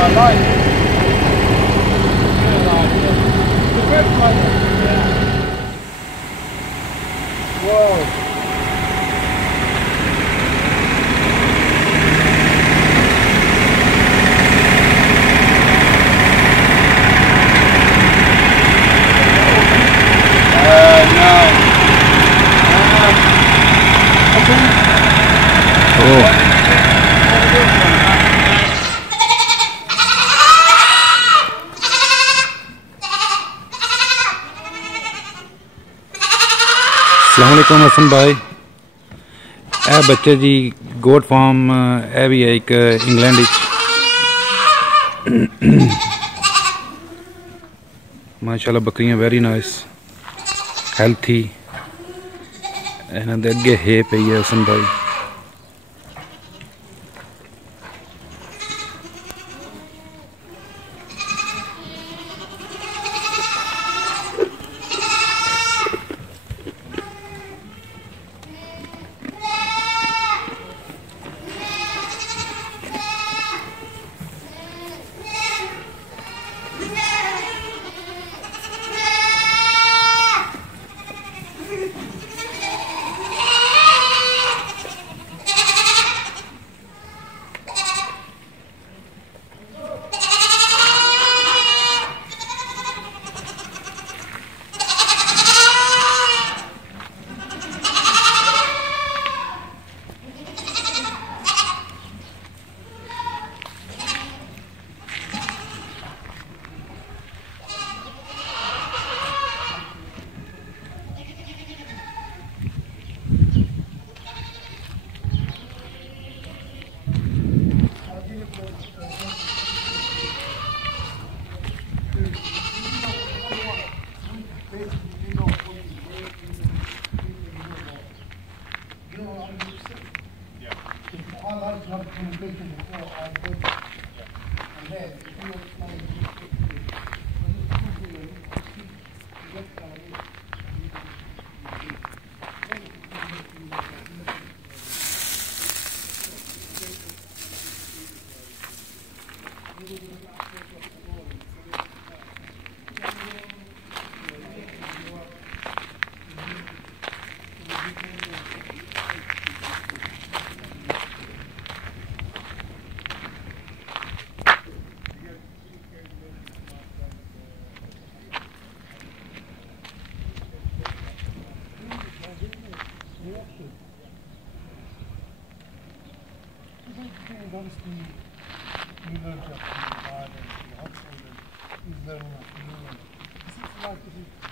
my life. The red colour. Whoa. अस्सलामुअलैकुम हसन भाई, ए बच्चे जी गोट फार्म ए भी है एक इंग्लैंड माशाल्लाह बकरियां वेरी नाइस हेल्थी इन्हां दे अगे है पई है हसन भाई।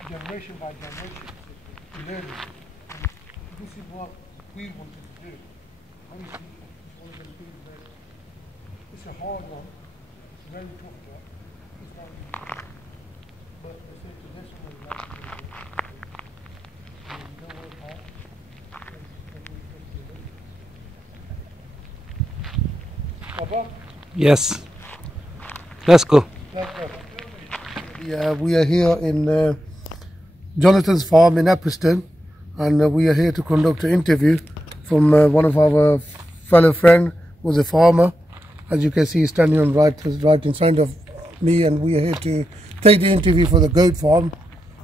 Generation by generation, learning. This is what we wanted to do. Honestly, it's one of those things that it's a hard one, it's a very tough job. It's not easy. But I said to this one, like to do it. And you don't work hard. Papa? Yes, let's go. Yeah, we are here in Jonathan's farm in Epperson, and we are here to conduct an interview from one of our fellow friends who was a farmer. As you can see, he's standing on right in front of me, and we are here to take the interview for the goat farm,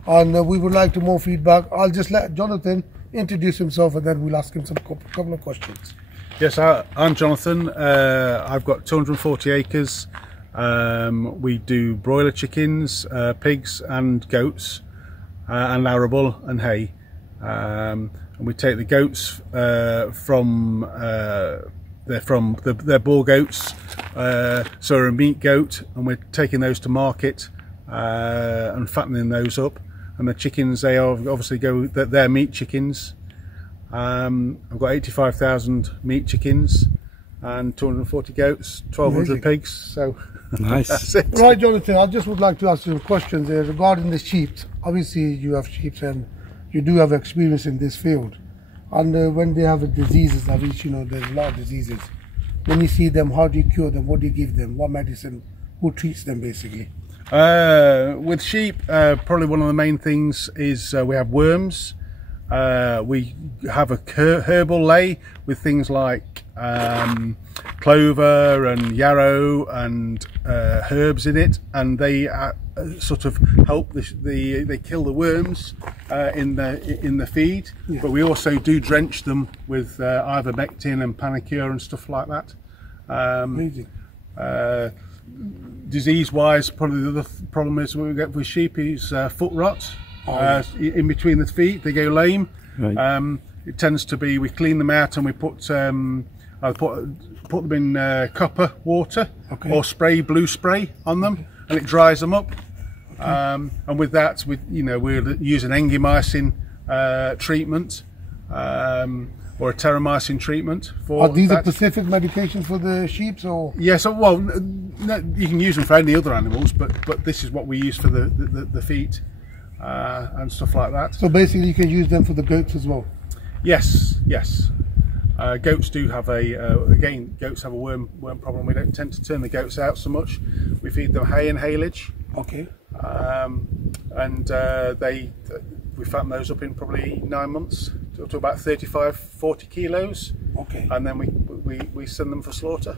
and we would like to more feedback. I'll just let Jonathan introduce himself, and then we'll ask him some couple of questions. Yes, I'm Jonathan. I've got 240 acres. We do broiler chickens, pigs and goats, and arable and hay. And we take the goats from they're boar goats, so we're a meat goat, and we're taking those to market and fattening those up. And the chickens, they obviously go, they're meat chickens. I've got 85,000 meat chickens and 240 goats, 1,200 pigs. So nice. That's it. Right, Jonathan, I just would like to ask you some questions regarding the sheep. Obviously, you have sheep and you do have experience in this field. And when they have diseases, which, you know, there's a lot of diseases. When you see them, how do you cure them? What do you give them? What medicine? Who treats them, basically? With sheep, probably one of the main things is we have worms. We have a herbal lay with things like clover and yarrow and herbs in it, and they sort of help they kill the worms in the feed. Yeah. But we also do drench them with ivermectin and panicure and stuff like that. Amazing. Disease-wise, probably the other problem is what we get with sheep is foot rot. In between the feet, they go lame. Right. It tends to be, we clean them out and we put I put them in copper water, or spray blue spray on them, and it dries them up. And with that, we're using engimycin treatment or a terramycin treatment for. Are these a specific medications for the sheep, or? Yeah, so well, no, you can use them for any other animals, but this is what we use for the feet and stuff like that. So basically, you can use them for the goats as well. Yes, yes. Goats do have goats have a worm problem. We don't tend to turn the goats out so much. We feed them hay and haylage. Okay. And we fatten those up in probably 9 months to about 35-40 kilos. Okay. And then we send them for slaughter.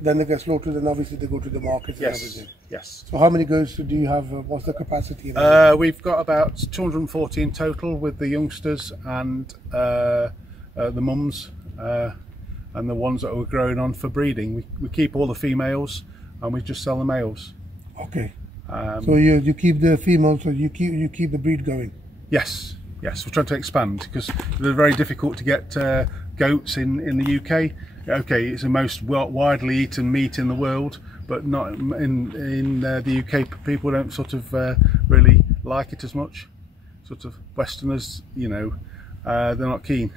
Then they get slaughtered, and obviously they go to the markets and everything. Yes. So how many goats do you have? What's the capacity? We've got about 240 in total with the youngsters and the mums and the ones that we're growing on for breeding. We keep all the females and we just sell the males. Okay. So you keep the females, so you keep the breed going. Yes, yes. We're trying to expand because they're very difficult to get goats in the UK. Okay, it's the most widely eaten meat in the world, but not in the UK. People don't sort of really like it as much. Sort of Westerners, they're not keen.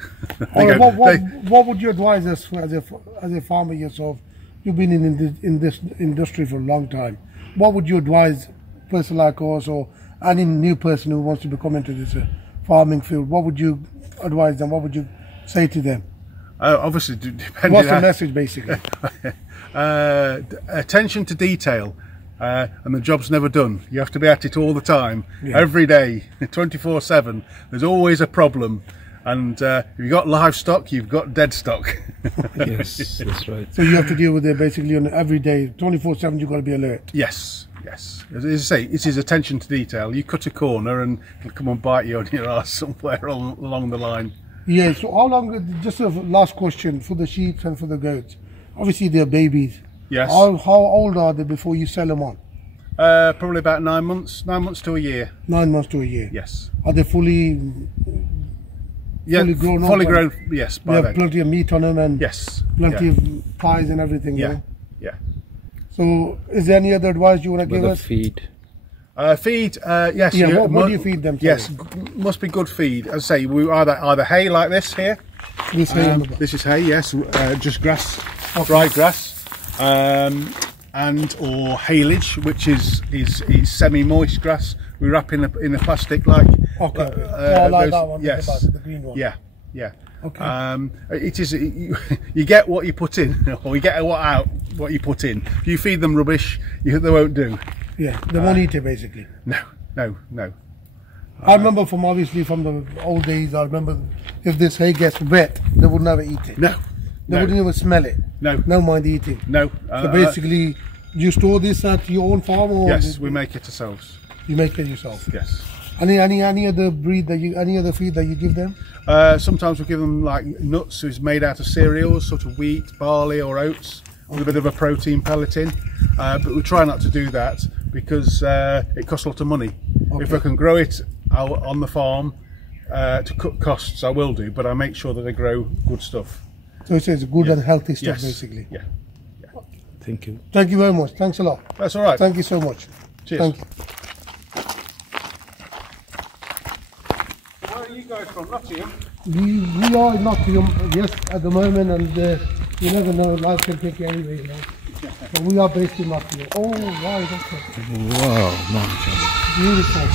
What would you advise us as a farmer yourself? You've been in this industry for a long time. What would you advise a person like us or any new person who wants to become into this farming field? What would you advise them? What would you say to them? Obviously, depending. What's the message, basically? Attention to detail, and the job's never done. You have to be at it all the time, every day, 24/7. There's always a problem, and if you've got livestock, you've got dead stock. Yes, that's right. So you have to deal with it basically on every day, 24/7. You've got to be alert. Yes, yes. As I say, it is attention to detail. You cut a corner, and it'll come and bite you on your ass somewhere along the line. Yeah, so how long, just a last question for the sheep and for the goats. Obviously they're babies. Yes. How old are they before you sell them on? Probably about 9 months, 9 months to a year. 9 months to a year? Yes. Are they fully grown up? Fully grown, yes. They have plenty of meat on them and yes, plenty of pies and everything? Yeah, yeah. So is there any other advice you want to give us? Feed. Feed, yes. Yeah, what do you feed them? Yes, must be good feed. As I say, we either hay like this here. This hay. This is hay, yes, just grass, dry grass, and or haylage, which is semi-moist grass. We wrap in a plastic like. Okay. I like that one. Yes. The green one. Yeah, yeah. Okay. It is. You get what you put in, or you get what you put in. If you feed them rubbish, they won't do. Yeah, they won't eat it basically. No, no, no. I remember from the old days. I remember if this hay gets wet, they would never eat it. No, they wouldn't even smell it. No, no mind eating. No. So basically, you store this at your own farm, or yes, we make it ourselves. You make it yourself. Yes. Any other breed any other feed that you give them? Sometimes we give them like nuts, so it's made out of cereals, sort of wheat, barley, or oats, with a bit of a protein pellet in. But we try not to do that because it costs a lot of money. Okay. If I can grow it out on the farm to cut costs, I will do. But I make sure that I grow good stuff. So it's good and healthy stuff, basically. Yeah. Yeah. Thank you. Thank you very much. Thanks a lot. That's all right. Thank you so much. Cheers. Thank you. Where are you guys from? Nottingham? We are in Nottingham, yes, at the moment, and you never know, life can take you anywhere, you know. But we are based in Nottingham. Oh, right, okay. Wow, man. Beautiful.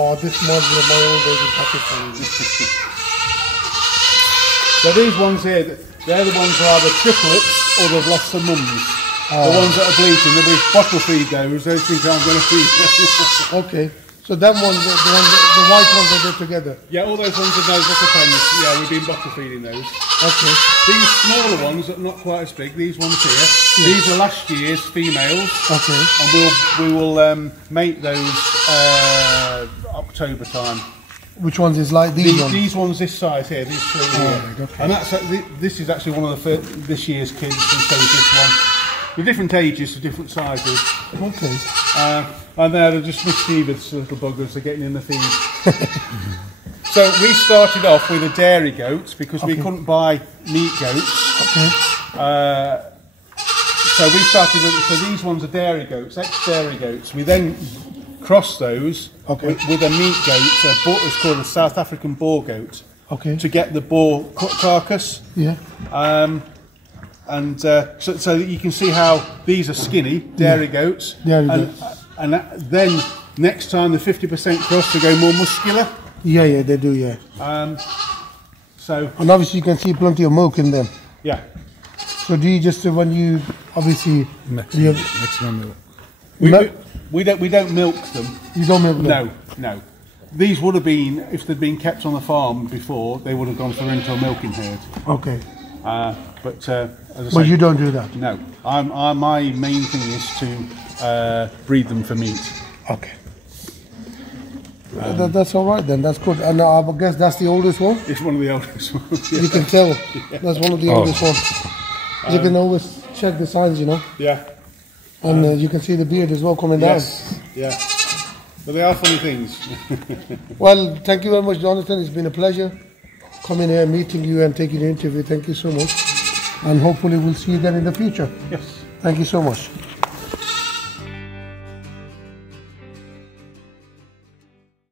Oh, this reminds me of my old days in Pakistan. So these ones here, they're the ones who are either triplets or they've lost their mums. The ones that are bleating, they'll be bottle feed those think I'm going to feed them. Okay. So that one, the white ones are there together. Yeah, all those ones are those little pens. Yeah, we've been bottle feeding those. Okay. These smaller ones that are not quite as big, these ones here, these are last year's females. Okay. And we will mate those October time. Which ones is like these ones? These ones this size here, these three here. Right, okay. And that's this is actually one of the this year's kids, and so is this one. They're different ages, to different sizes. Okay. And they're just mischievous little buggers, they're getting in the feed. So we started off with a dairy goat because we couldn't buy meat goats. Okay. So we started with, so these ones are dairy goats, ex-dairy goats. We then crossed those with a meat goat, it's called a South African boar goat, to get the boar carcass. Yeah. So that you can see how these are skinny, dairy goats. And then next time the 50% cross, they go more muscular. Yeah, they do, yeah. And obviously you can see plenty of milk in them. Yeah. So do you just, when you, obviously... Maximum milk. We don't milk them. You don't milk them? No. These would have been, if they'd been kept on the farm before, they would have gone through into a milking herd. Okay. But as I But say, you don't do that? No. My main thing is to breed them for meat. Okay. That's all right then, that's good. And I guess that's the oldest one? It's one of the oldest ones. Yeah. You can tell. That's one of the oldest ones. You can always check the signs, you know. Yeah. And you can see the beard as well coming down. Yeah. But they are funny things. Well, thank you very much, Jonathan. It's been a pleasure coming here, meeting you and taking the interview. Thank you so much. And hopefully we'll see you again in the future. Yes. Thank you so much.